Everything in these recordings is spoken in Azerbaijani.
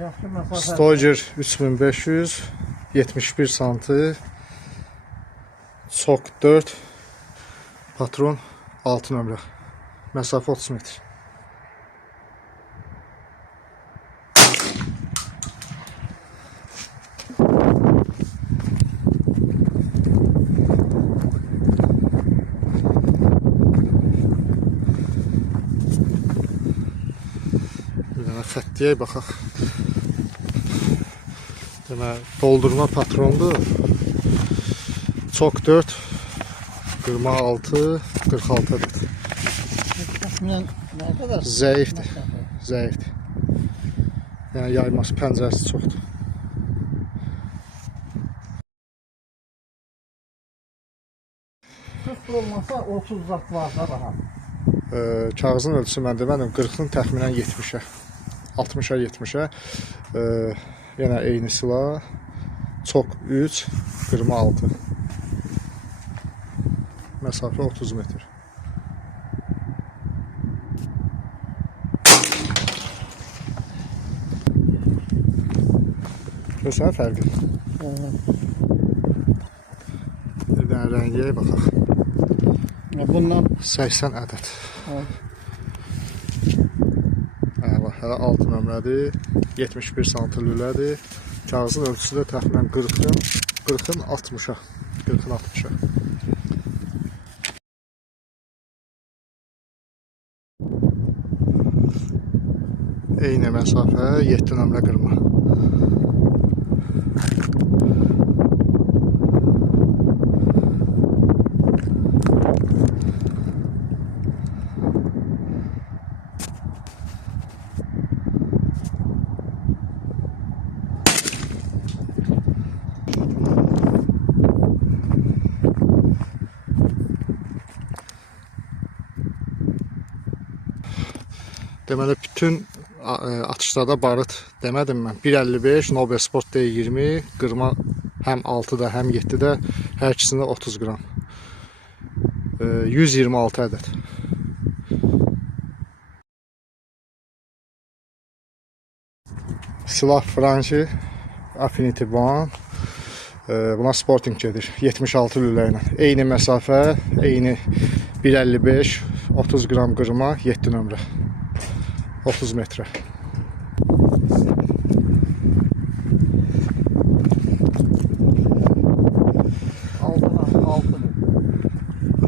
Yaxşı məsafə. Stoger 3500, 71 santı, çok 4, patron 6 nömrə. Məsafə 30 metr. Bir dənə xəttiyəyə baxaq. Doldurma patrondur. Çok 4, qırma 6, 46 adet. Təxminən nə qədər? Zəifdir. Zəifdir. Yəni yayması, pəncərəsi çoxdur. Sıfır olmasa 30 zat var da daha. Kağızın ölçüsü mən demədim 40-ın təxminən 70-ə, 60-a 70-ə. Yenə eyni silah. Çok 3, qırma 6. Məsafə 30 metr. Görsən fərqi? Bir dənə rəngiyə baxaq. Bundan 80 ədəd. Hələ 6 nömrədir. 71 santı lülədir. Kağızın ölçüsü də təxminən 40-ın 60-a. 40-ın 60-a. Eyni məsafə 7 nömrə qırma. Deməli, bütün atışlarda barıt demədim mən. 1.55, Nobel Sport D20, qırma həm 6-da, həm 7-də, hər ikisində 30 qram. 126 ədəd. Silah Franchi, Affinity Bond. Buna Sporting gedir. 76 lülə ilə. Eyni məsafə, eyni 1.55, 30 qram qırma, 7 nömrə. 30 metrə.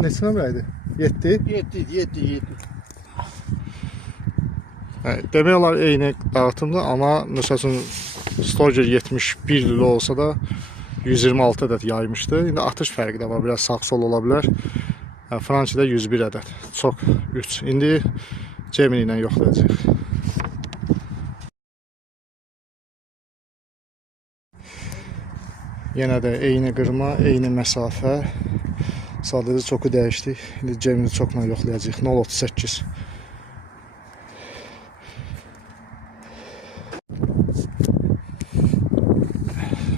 Neçə nömrə idi? 7? 7. Demək olar eyni dağıtımdır, amma məsəl üçün Stoger 71 lülə olsa da 126 ədəd yaymışdı. İndi atış fərqi də var, biraz sağ-sol ola bilər. Franchi'də 101 ədəd, çok 3. İndi Gemini ilə yoxlayacaq. Yenə də eyni qırma, eyni məsafə. Sadəcə çoku dəyişdik. İndi Gemini çokla yoxlayacaq. 0.38.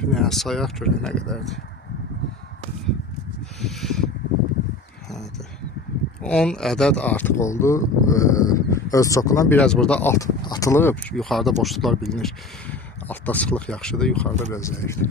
Yəni sayaq görək nə qədərdir. 10 ədəd artıq oldu. Öz çokundan biraz burada atılıb, yuxarıda boşluqlar bilinir. Altda sıxlıq yaxşıdır, yuxarıda biraz zəifdir.